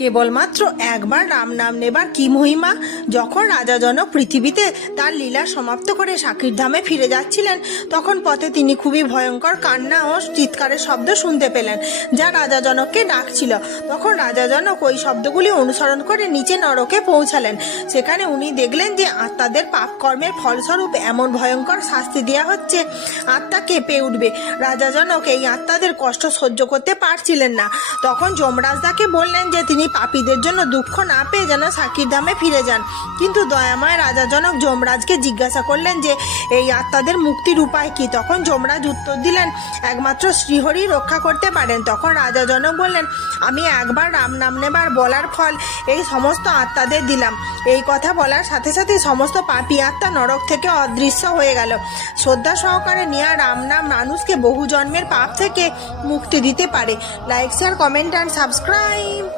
কেবলমাত্র একবার রাম নাম নেবার কি মহিমা। যখন রাজা জনক পৃথিবীতে তার লীলা সমাপ্ত করে সাকির ধামে ফিরে যাচ্ছিলেন, তখন পথে তিনি খুবই ভয়ঙ্কর কান্না ও চিৎকারের শব্দ শুনতে পেলেন, যা রাজা জনককে ডাকছিল। তখন রাজা জনক ওই শব্দগুলি অনুসরণ করে নিচে নরকে পৌঁছালেন। সেখানে উনি দেখলেন যে আত্মাদের পাপ কর্মের ফলস্বরূপ এমন ভয়ঙ্কর শাস্তি দেওয়া হচ্ছে, আত্মা কেঁপে উঠবে। রাজা জনক এই আত্মাদের কষ্ট সহ্য করতে পারছিলেন না। তখন যমরাজদাকে বললেন যে তিনি পাপীদের জন্য দুঃখ না পেয়ে যেন সাকির ধামে ফিরে যান। কিন্তু দয়াময় রাজা জনক যমরাজকে জিজ্ঞাসা করলেন যে এই আত্মাদের মুক্তির উপায় কি। তখন যমরাজ উত্তর দিলেন, একমাত্র শ্রীহরি রক্ষা করতে পারেন। তখন রাজা জনক বললেন, আমি একবার রাম নাম নেবার বলার ফল এই সমস্ত আত্মাদের দিলাম। এই কথা বলার সাথে সাথে সমস্ত পাপী আত্মা নরক থেকে অদৃশ্য হয়ে গেল। শ্রদ্ধা সহকারে নেওয়া রাম নাম মানুষকে বহু জন্মের পাপ থেকে মুক্তি দিতে পারে। Like, share, comment and subscribe.